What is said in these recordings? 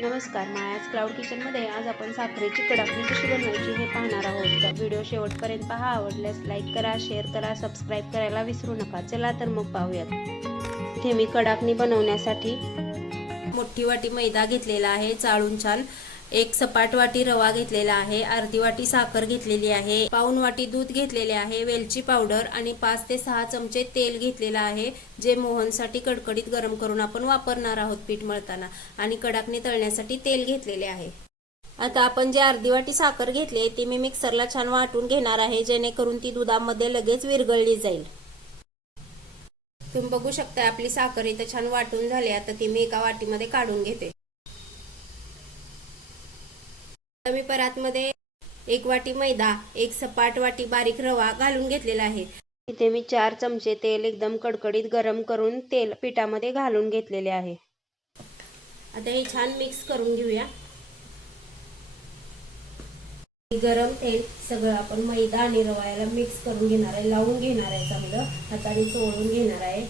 नमस्कार मायाज क्लाउड किचनमध्ये आज आपण साखरेची कडाकणी कशी बनवायची हे पाहणार आहोत. तर व्हिडिओ शेवटपर्यंत पहा आवडल्यास लाईक करा शेअर करा सबस्क्राईब करायला विसरू नका. चला तर मग पाहूयात. इथे मी कडाकणी बनवण्यासाठी मोठी वाटी मैदा घेतलेला आहे चाळून छान एक सपाट वाटी रवा घेतलेला आहे अर्धी वाटी साखर घेतलेली आहे पाऊन वाटी दूध घेतलेले आहे वेलची पावडर आणि पाच ते सहा चमचे तेल घेतलेलं आहे जे मोहनसाठी कडकडीत गरम करून आपण वापरणार आहोत पीठ मळताना आणि कडाकणी तळण्यासाठी तेल घेतलेले आहे. आता आपण जे अर्धी वाटी साखर घेतली ती मी मिक्सरला छान वाटून घेणार आहे जेणेकरून ती दुधामध्ये लगेच विरघळली जाईल. तुम्ही बघू शकता आपली साखर इथं छान वाटून झाली आता ती मी एका वाटीमध्ये काढून घेते आता मी परातमध्ये एक वाटी मैदा एक सपाट वाटी बारीक रवा घालून घेतलेला आहे. इथे मी चार चमचे तेल एकदम कडकडीत गरम करून तेल पिठामध्ये घालून घेतलेले आहे. आता हे छान मिक्स करून घेऊया. गरम तेल सगळं आपण मैदा आणि रवा याला मिक्स करून घेणार आहे लावून घेणार आहे चांगलं. हाताने चोळून घेणार आहे.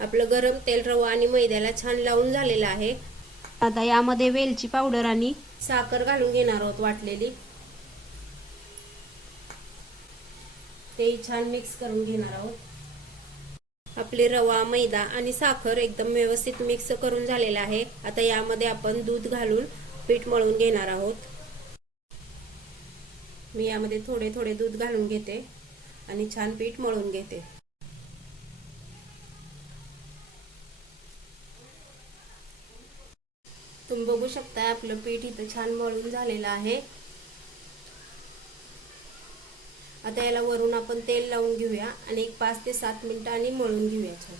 आपलं गरम तेल रवा आणि मैद्याला छान लावून झालेलं आहे. आता यामध्ये वेलची पावडर आणि साखर घालून घेणार आहोत वाटलेली. ते छान मिक्स करून घेणार आहोत. आपले रवा मैदा आणि साखर एकदम व्यवस्थित मिक्स करून झालेला आहे. आता यामध्ये आपण दूध घालून पीठ मळून घेणार आहोत. मी यामध्ये थोडे थोडे दूध घालून घेते आणि छान पीठ मळून घेते. तुम्ही बघू शकता आपलं पीठ इथं छान मळून झालेलं आहे. आता याला वरून आपण तेल लावून घेऊया आणि एक पाच ते सात मिनिटांनी मळून घेऊया छान.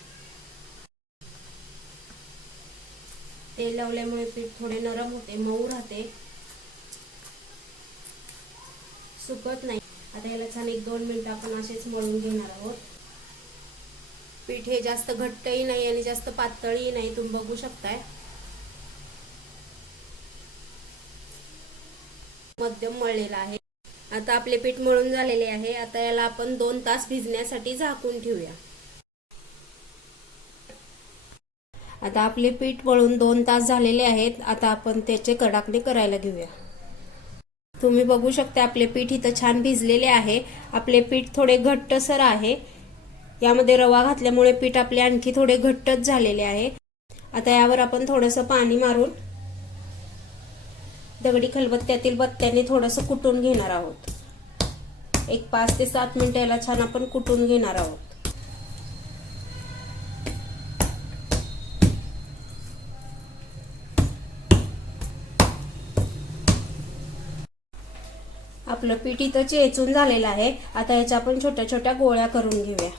तेल लावल्यामुळे पीठ थोडे नरम होते मऊ राहते. सुकत नाही. आता याला छान एक दोन मिनिटं आपण असेच मळून घेणार आहोत. पीठ हे जास्त घट्टही नाही आणि जास्त पातळही नाही तुम्ही बघू शकताय. मध्यम मळलेला आहे. आता आपले पीठ मळून झालेले आहे. आता याला आपण दोन तास भिजण्यासाठी झाकून ठेवूया. आता आपले पीठ मळून दोन तास झालेले आहेत. आता आपण त्याचे कडाकणी करायला घेऊया. तुम्ही बघू शकता आपले पीठ इथं छान भिजलेले आहे. आपले पीठ थोडे घट्टसर आहे. यामध्ये रवा घातल्यामुळे पीठ आपले आणखी थोडे घट्टच झालेले आहे. आता यावर आपण थोडंसं पाणी मारून दगडी खलबत्त्यातील बत्त्याने थोडंसं कुटून घेणार आहोत. एक पाच ते सात मिनिटं याला छान आपण कुटून घेणार आहोत. आपलं पीठ इथं चेचून झालेलं आहे. आता याच्या आपण छोट्या छोट्या गोळ्या करून घेऊया.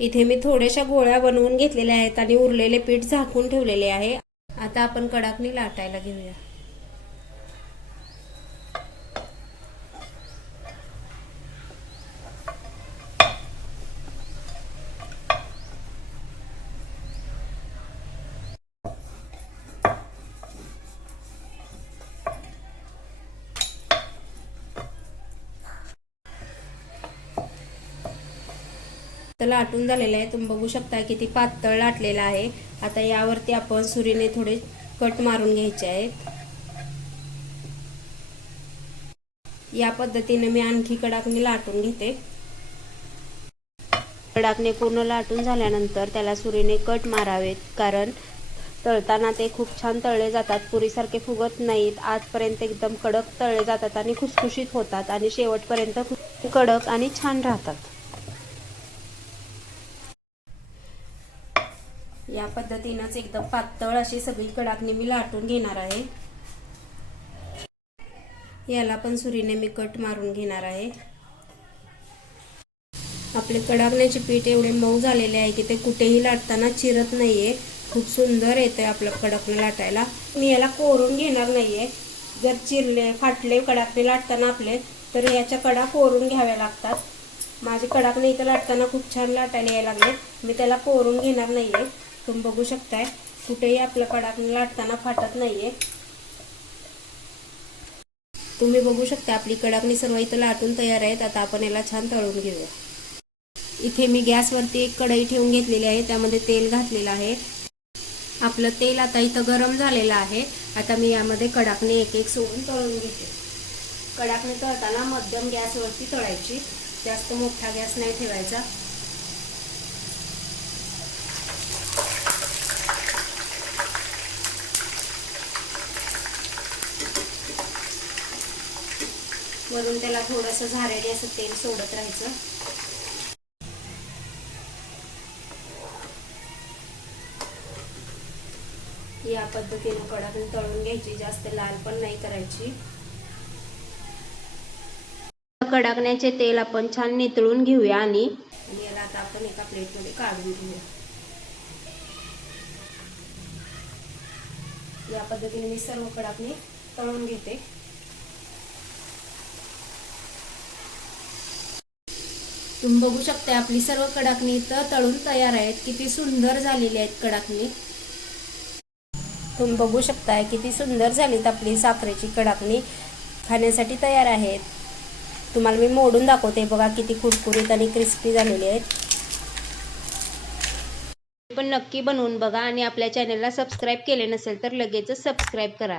इथे मी थोड्याशा गोळ्या बनवून घेतलेल्या आहेत आणि उरलेले पीठ झाकून ठेवलेले आहे. आता आपण कडाकणी लाटायला घेऊया. लाटून झालेलं आहे. तुम्ही बघू शकता किती पातळ लाटलेला आहे. आता यावरती आपण सुरीने थोडे कट मारून घ्यायचे आहेत. या पद्धतीने मी आणखी कडाकणी लाटून घेते. कडाकणे पूर्ण लाटून झाल्यानंतर त्याला सुरीने कट मारावेत कारण तळताना ते खूप छान तळले जातात. पुरीसारखे फुगत नाहीत. आजपर्यंत एकदम कडक तळले जातात आणि खुसखुशीत होतात आणि शेवटपर्यंत कडक आणि छान राहतात. या पद्धतीनंच एकदम पातळ अशी सगळी कडाकणी मी लाटून घेणार आहे. याला पण सुरीने मी कट मारून घेणार आहे. आपले कडाकण्याचे पीठ एवढे मऊ झालेले आहे की ते कुठेही लाटताना चिरत नाहीये. खूप सुंदर येते आपलं कडकणं लाटायला. मी याला कोरून घेणार नाहीये. जर चिरले फाटले कडाकणे लाटताना आपले तर याच्या कडा कोरून घ्याव्या लागतात. माझे कडाकणे इथं लाटताना खूप छान लाटायला यायला लागले. मी त्याला कोरून घेणार नाहीये. तुम्ही बघू शकताय. कुठेही आपलं कडाकणी लाटताना फाटत नाहीये. तुम्ही बघू शकता आपली कडाकणी सर्व इथं लाटून तयार आहेत. आता आपण याला छान तळून घेऊया. इथे मी गॅसवरती एक कढई ठेवून घेतलेली आहे. त्यामध्ये तेल घातलेलं आहे. आपलं तेल आता इथं गरम झालेलं आहे. आता मी यामध्ये कडाकणी एक एक सोडून तळून घेते. कडाकणी तळताना मध्यम गॅसवरती तळायची. जास्त मोठा गॅस नाही ठेवायचा. वरून त्याला थोडंसं झारेने असं तेल सोडत राहायचं. या पद्धतीने कडातून तळून घ्यायची जास्त लाल पण नाही करायची. कडाकण्याचे तेल आपण छान नितळून घेऊया आणि आणि याला आता आपण एका प्लेटमध्ये काढून घेऊया. या पद्धतीने मी सर्व कडाकणी तळून घेते. तुम्ही बघू शकता आपली सर्व कडाकणी इथं तळून तयार आहेत. किती सुंदर झालेली आहेत कडाकणी. तुम्ही बघू शकताय किती सुंदर झालीत आपली साखरेची कडाकणी. खाण्यासाठी तयार आहेत. तुम्हाला मी मोडून दाखवते बघा किती कुरकुरीत आणि क्रिस्पी झालेली आहेत. पण नक्की बनवून बघा आणि आपल्या चॅनलला सबस्क्राईब केले नसेल तर लगेचच सबस्क्राईब करा.